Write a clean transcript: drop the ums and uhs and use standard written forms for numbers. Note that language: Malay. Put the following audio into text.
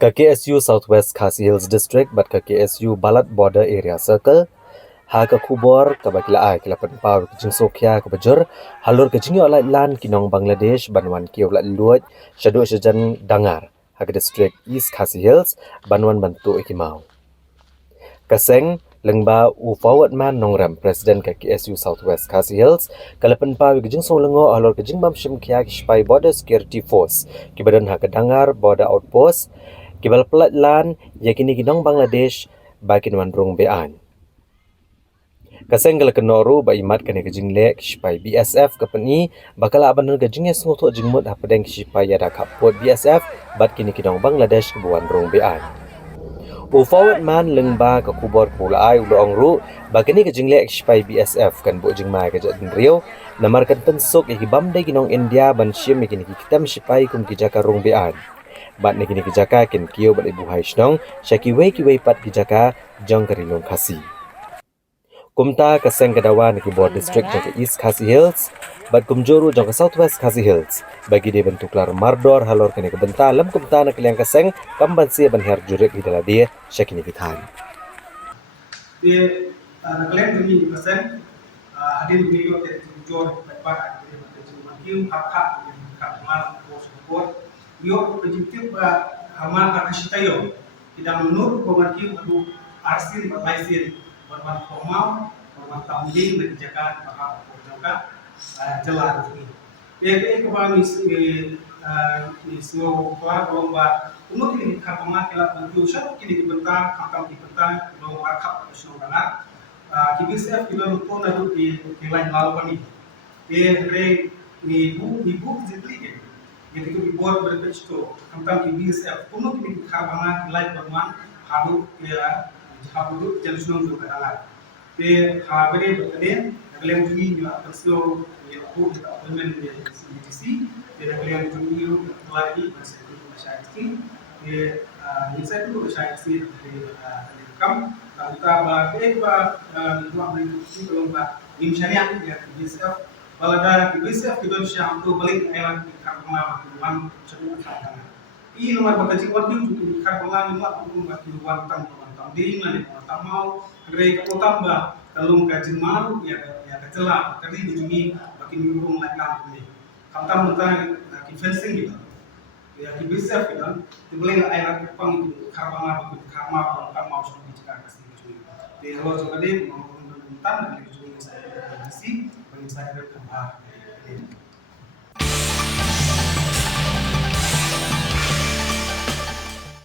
Ka KSU Southwest Khasi Hills District bat ka KSU Balat Border Area Circle ha ka khubor ka bakila ai kila penpaw ka jing sokya ka bajur halur ka jing olai lan kinong Bangladesh banwan ki olai luoj shadu shajan dangar ha ka district East Khasi Hills banwan bantu ikimau kaseng lengba u forward man nongram president ka KSU Southwest Khasi Hills kala penpaw ka jing song lengo halur ka jing bam shim kya ki spy border security force ki badan ha ka dangar border outpost kibal pelat lan yakini kinong Bangladesh bakin wandrung bean kaseng gal kenoru ba imat kane ke jingle kispai BSF kapani bakala abanur ke jinge sngotho jingmut hapadeng kispai yada kapot BSF bat kini kinong Bangladesh ke wandrung bean u forward man lengba ka kubor pula ai ulong ru bakini ke jingle kispai BSF kan bo jingma ke jadin rio namar kan pensuk ikibam de kinong India ban shim ikini kitam sipai kum kijaka rung bean bat ne kini kijaka kin kio bat ibu hai shnong shaki we pat kijaka jong karilong khasi kumta kaseng kadawan ki board district jong East Khasi Hills bat kumjuru jong Southwest Khasi Hills bagi dia bentuk lar mardor halor kini kebenta lam kumta na kiliang kaseng kamban sia ban her jurik idala dia shaki ni kithan dia kalian demi kaseng hadir video te jor pat dia macam kiu hak hak mal support yo objektif hamal akashitayo tidak menurut pemerintah adu arsin berlaisin berman formal berman tambing dan jagaan bahwa juga jelas ini ke kebang semua lomba untuk ini kapama kila bentuk kini dibentang kakam dibentang lomba akap nasional KBCF kita lupa nadu di lain lalu ini ibu jadi yang itu dibuat berbentuk tentang KBCF untuk ini kapama lain berman hadu ya hadu jenis juga adalah habere berkalian kalian juga juga persio ya aku kita appointment di CDC dan kalian juga lagi masih masyarakat ini saya dulu masyarakat dari kam kita bagi dua minggu lomba ini syariah ya KBCF balada KBCF kita syam tu balik ayat kapma wan sebut kata ini nomor bakaji waktu itu kapma nomor aku bagi wan di mana kita mau gerai kamu tambah kalung kaji malu ya kecelak tadi dijungi makin nyurung lagi ini kata mentang lagi fencing gitu ya bisa gitu dibeli air pang itu karma kita mau sudah bicara kasih dijungi di lo coba deh mau mentang dan dijungi saya bagi saya berkembang